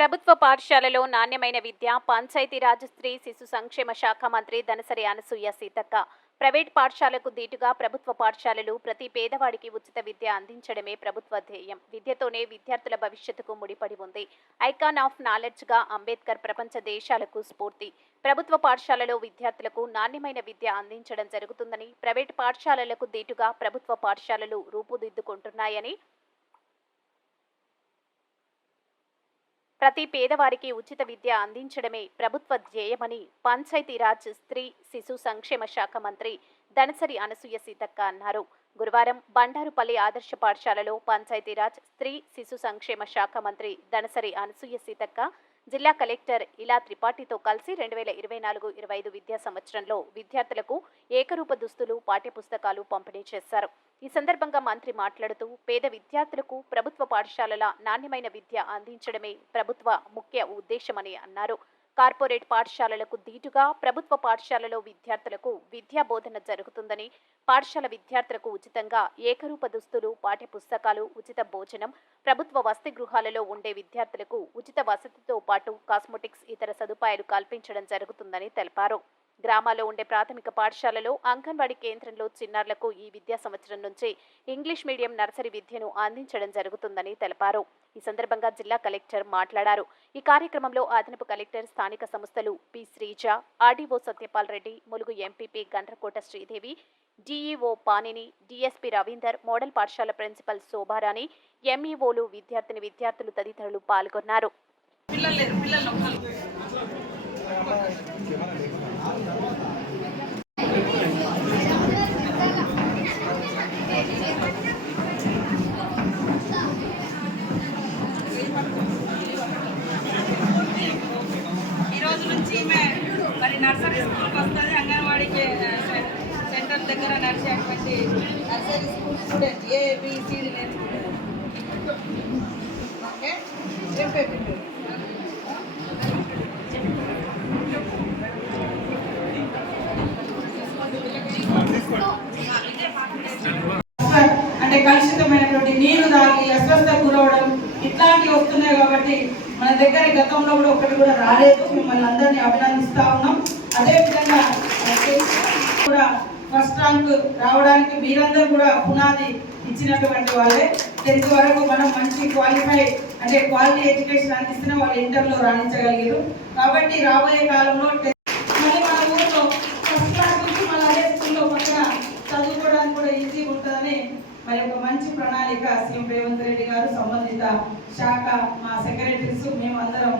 ప్రభుత్వ పాఠశాలలో నాణ్యమైన విద్య పంచాయతీరాజ్ స్త్రీ శిశు సంక్షేమ శాఖ మంత్రి దనసరి అనసూయ సీతక్క. ప్రైవేట్ పాఠశాలకు దీటుగా ప్రభుత్వ పాఠశాలలు ప్రతి పేదవాడికి ఉచిత విద్య అందించడమే ప్రభుత్వ ధ్యేయం. విద్యతోనే విద్యార్థుల భవిష్యత్తుకు ముడిపడి ఉంది. ఐకాన్ ఆఫ్ నాలెడ్జ్గా అంబేద్కర్ ప్రపంచ దేశాలకు స్ఫూర్తి. ప్రభుత్వ పాఠశాలలో విద్యార్థులకు నాణ్యమైన విద్య అందించడం జరుగుతుందని ప్రైవేట్ పాఠశాలలకు దీటుగా ప్రభుత్వ పాఠశాలలు రూపుదిద్దుకుంటున్నాయని ప్రతి పేదవారికి ఉచిత విద్య అందించడమే ప్రభుత్వ ధ్యేయమని పంచాయతీరాజ్ స్త్రీ శిశు సంక్షేమ శాఖ మంత్రి దనసరి అనసూయ సీతక్క అన్నారు. గురువారం బండారుపల్లి ఆదర్శ పాఠశాలలో పంచాయతీరాజ్ స్త్రీ శిశు సంక్షేమ శాఖ మంత్రి దనసరి అనసూయ సీతక్క జిల్లా కలెక్టర్ ఇలా త్రిపాఠితో కలిసి రెండు వేల ఇరవై నాలుగు ఇరవై ఐదు విద్యా సంవత్సరంలో విద్యార్థులకు ఏకరూప దుస్తులు పాఠ్యపుస్తకాలు పంపిణీ చేశారు. ఈ సందర్భంగా మంత్రి మాట్లాడుతూ పేద విద్యార్థులకు ప్రభుత్వ పాఠశాలల నాణ్యమైన విద్య అందించడమే ప్రభుత్వ ముఖ్య ఉద్దేశమని అన్నారు. కార్పొరేట్ పాఠశాలలకు దీటుగా ప్రభుత్వ పాఠశాలలో విద్యార్థులకు విద్యా బోధన జరుగుతుందని పాఠశాల విద్యార్థులకు ఉచితంగా ఏకరూప దుస్తులు పాఠ్యపుస్తకాలు ఉచిత భోజనం ప్రభుత్వ వసతి గృహాలలో ఉండే విద్యార్థులకు ఉచిత వసతితో పాటు కాస్మెటిక్స్ ఇతర సదుపాయాలు కల్పించడం జరుగుతుందని తెలిపారు. గ్రామాల్లో ఉండే ప్రాథమిక పాఠశాలలో అంగన్వాడీ కేంద్రంలో చిన్నారులకు ఈ విద్యా సంవత్సరం నుంచి ఇంగ్లీష్ మీడియం నర్సరీ విద్యను అందించడం జరుగుతుందని తెలిపారు. ఈ సందర్భంగా జిల్లా కలెక్టర్ మాట్లాడారు. ఈ కార్యక్రమంలో అదనపు కలెక్టర్ స్థానిక సంస్థలు P. Sreeja RDO Satyapal Reddy Mulugu MPP Gandrakota Sridevi DEO Panini DSP Ravinder model పాఠశాల ప్రిన్సిపల్ శోభారాణి ఎంఈఓలు విద్యార్థిని విద్యార్థులు తదితరులు పాల్గొన్నారు. పిల్లలు పిల్లలు. దగ్గర నడిచేటువంటి nursery school student A B C D నేర్చుకుంటారు ఓకే? ఏం పేరు? ఇట్లాంటివి వస్తున్నాయి కాబట్టి మన దగ్గర గతంలో కూడా ఒకటి కూడా రాలేదు. మిమ్మల్ని అందరినీ అభినందిస్తా ఉన్నాం. అదేవిధంగా కూడా ఫస్ట్ ర్యాంక్ రావడానికి మీరందరూ కూడా పునాది ఇచ్చినటువంటి వాళ్ళే. టెన్త్ వరకు మనం మంచి క్వాలిఫై అంటే క్వాలిటీ ఎడ్యుకేషన్ అందిస్తున్న వాళ్ళు ఇంటర్లో రాణించగలిగారు. కాబట్టి రాబోయే కాలంలో టె- మళ్ళీ మన ఊర్లో ఫస్ట్ క్లాస్ నుంచి మళ్ళీ అదే స్కూల్లో పక్కన చదువుకోవడానికి కూడా ఈజీగా ఉంటుందని మరి ఒక మంచి సీఎం రేవంత్ రెడ్డి గారు సంబంధిత శాఖ మా సెక్రటరీస్ మేమందరం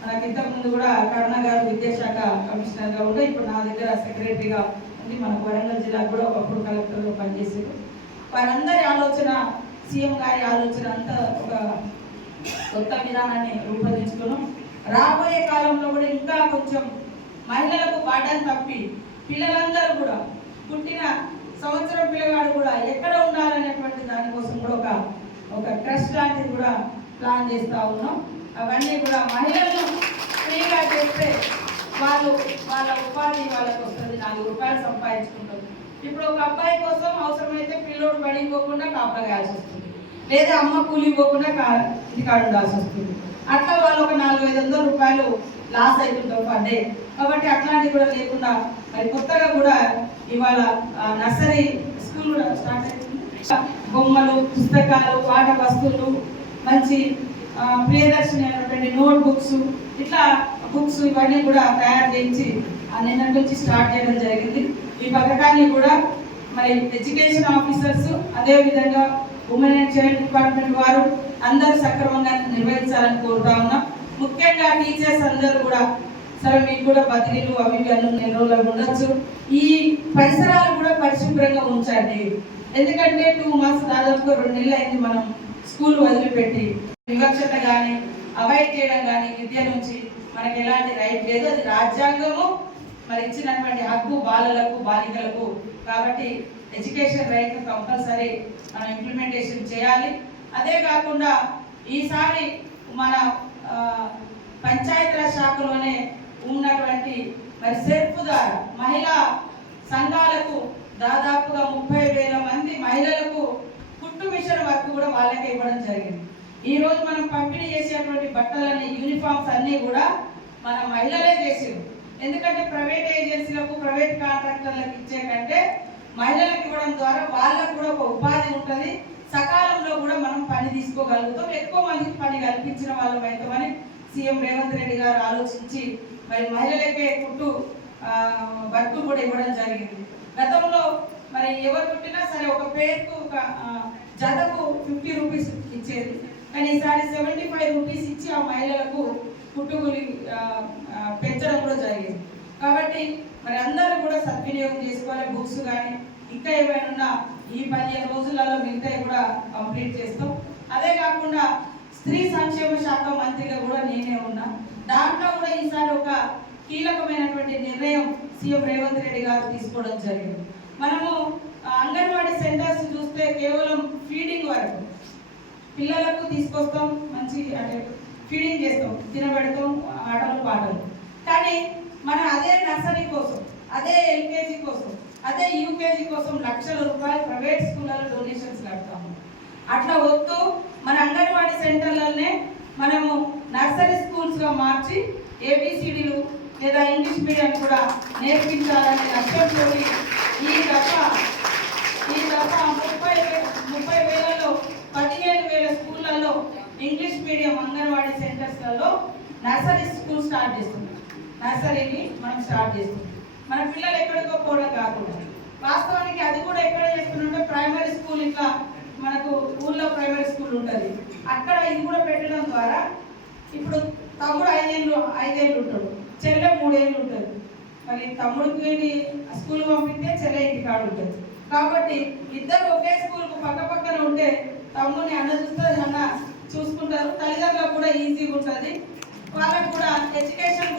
మనకి ఇంతకు ముందు కూడా కరుణ గారు విద్యాశాఖ కమిషనర్గా ఉండే ఇప్పుడు నా దగ్గర సెక్రటరీగా ఉంది మన వరంగల్ జిల్లా కూడా ఒకప్పుడు కలెక్టర్గా పనిచేసారు వారందరి ఆలోచన సీఎం గారి ఆలోచన అంతా ఒక కొత్త విధానాన్ని రూపొందించుకున్నాం. రాబోయే కాలంలో కూడా ఇంకా కొంచెం మహిళలకు పాఠాన్ని తప్పి పిల్లలందరూ కూడా పుట్టిన సంవత్సరం పిల్లగాడు కూడా ఎక్కడ ఉండాలనేటువంటి దానికోసం కూడా ఒక ఒక ట్రస్ట్ లాంటిది కూడా ప్లాన్ చేస్తూ ఉన్నాం. అవన్నీ కూడా మహిళలను ఫ్రీగా చేస్తే వాళ్ళు వాళ్ళ ఉపాధి వాళ్ళకి వస్తుంది. నాలుగు రూపాయలు సంపాదించుకుంటారు. ఇప్పుడు ఒక అబ్బాయి కోసం అవసరమైతే పిల్లోడు బడికి పోకుండా కాపలాగాల్సి వస్తుంది. లేదా అమ్మ కూలిపోకుండా కా- ఇంటికాడ ఉండాల్సి వస్తుంది. అట్లా వాళ్ళు ఒక నాలుగు ఐదు వందల రూపాయలు లాస్ అవుతుంటాం పర్ డే కాబట్టి అట్లాంటివి కూడా లేకుండా మరి కొత్తగా కూడా ఇవాళ నర్సరీ స్కూల్ కూడా స్టార్ట్ అవుతుంది బొమ్మలు పుస్తకాలు పాఠ వస్తువులు మంచి ప్రియదర్శిని అయినటువంటి నోట్ బుక్స్ ఇట్లా బుక్స్ ఇవన్నీ కూడా తయారు చేయించి ఆ నిన్నటి నుంచి స్టార్ట్ చేయడం జరిగింది. ఈ పథకాన్ని కూడా మరి ఎడ్యుకేషన్ ఆఫీసర్స్ అదేవిధంగా ఉమెన్ అండ్ చైల్డ్ డిపార్ట్మెంట్ వారు అందరూ సక్రమంగా నిర్వహించాలని కోరుతా ఉన్నాం. ముఖ్యంగా టీచర్స్ అందరూ కూడా సరే మీకు కూడా బదిలీలు అవి అన్ని నెల ఉండొచ్చు. ఈ పరిసరాలు కూడా పరిశుభ్రంగా ఉంచండి. ఎందుకంటే టూ మంత్స్ దాదాపుగా రెండు నెలలు అయింది మనం స్కూల్ వదిలిపెట్టి వివక్షత కానీ అవాయిడ్ చేయడం కానీ విద్య నుంచి మనకి ఎలాంటి రైట్ లేదు. అది రాజ్యాంగము. మరి ఇచ్చినటువంటి హక్కు బాలలకు బాలికలకు. కాబట్టి ఎడ్యుకేషన్ రైట్ కంపల్సరీ మనం ఇంప్లిమెంటేషన్ చేయాలి. అదే కాకుండా ఈసారి మన ఆ, పంచాయతీరాజ్ శాఖలోనే ఉన్నటువంటి మరి సెర్ప్ ద్వారా మహిళా సంఘాలకు దాదాపుగా ముప్పై వేల మంది మహిళలకు కుట్టు మిషన్ వర్క్ కూడా వాళ్ళకే ఇవ్వడం జరిగింది. ఈ రోజు మనం పంపిణీ చేసేటువంటి బట్టలని యూనిఫామ్స్ అన్నీ కూడా మన మహిళలే చేసారు ఎందుకంటే ప్రైవేట్ ఏజెన్సీలకు ప్రైవేట్ కాంట్రాక్టర్లకు ఇచ్చే కంటే మహిళలకు ఇవ్వడం ద్వారా వాళ్ళకు కూడా ఒక ఉపాధి ఉంటుంది. సకాలంలో కూడా మనం పని తీసుకోగలుగుతాం. ఎక్కువ మందికి పని కల్పించిన వాళ్ళం అవుతామని సీఎం రేవంత్ రెడ్డి గారు ఆలోచించి మరి మహిళలకే కుట్టు వర్క్ కూడా ఇవ్వడం జరిగింది. గతంలో మరి ఎవరు పుట్టినా సరే ఒక పేరుకు ఒక జతకు ఫిఫ్టీ రూపీస్ ఇచ్చేది. కానీ ఈసారి సెవెంటీ ఫైవ్ రూపీస్ ఇచ్చి ఆ మహిళలకు పుట్టుకులి పెంచడం కూడా జరిగింది. కాబట్టి మరి అందరూ కూడా సద్వినియోగం చేసుకోవాలి బుక్స్ కానీ ఇంకా ఏమైనా ఉన్నా ఈ పదిహేను రోజులలో మిగతా కూడా కంప్లీట్ చేస్తాం. అదే కాకుండా స్త్రీ సంక్షేమ శాఖ మంత్రిగా కూడా నేనే ఉన్నా. దాంట్లో కూడా ఈసారి ఒక కీలకమైనటువంటి నిర్ణయం సీఎం రేవంత్ రెడ్డి గారు తీసుకోవడం జరిగింది. మనము అంగన్వాడీ సెంటర్స్ చూస్తే కేవలం ఫీడింగ్ వరకు పిల్లలకు తీసుకొస్తాం మంచి అంటే ఫీడింగ్ చేస్తాం తినబెడతాం ఆటలు పాటలు. కానీ మన అదే నర్సరీ కోసం అదే ఎల్కేజీ కోసం అదే యూకేజీ కోసం లక్షల రూపాయలు ప్రైవేట్ స్కూళ్ళలో డొనేషన్స్ కడతాము. అట్లా వద్దు మన అంగన్వాడీ సెంటర్లనే మనము నర్సరీ స్కూల్స్గా మార్చి ఏబిసిడీలు లేదా ఇంగ్లీష్ మీడియం కూడా నేర్పించాలనే లక్ష్యంతో ఈ దఫ ఈ దఫా ముప్పై ముప్పై వేలలో పదిహేను వేల స్కూళ్ళలో ఇంగ్లీష్ మీడియం అంగన్వాడీ సెంటర్స్లలో నర్సరీ స్కూల్ స్టార్ట్ చేస్తుంది. నర్సరీని మనం స్టార్ట్ చేస్తుంది. మన పిల్లలు ఎక్కడికో పోవడం కాకుండా. వాస్తవానికి అది కూడా ఎక్కడ చేస్తుందంటే ప్రైమరీ స్కూల్ ఇట్లా మనకు ఊళ్ళో ప్రైమరీ స్కూల్ ఉంటుంది. అక్కడ ఇది కూడా పెట్టడం ద్వారా ఇప్పుడు తమ్ముడు ఐదేళ్ళు ఐదేళ్ళు ఉంటాడు. చెల్లె మూడేళ్ళు ఉంటుంది. మరి తమ్ముడికి స్కూల్ పంపితే చెల్లె ఇంటికాడు ఉంటుంది. కాబట్టి ఇద్దరు ఒకే స్కూల్కు పక్క పక్కన ఉంటే తమ్ముడిని అన్న చూస్తుంది అన్న చూసుకుంటారు. తల్లిదండ్రులకు కూడా ఈజీగా ఉంటుంది. వాళ్ళకు కూడా ఎడ్యుకేషన్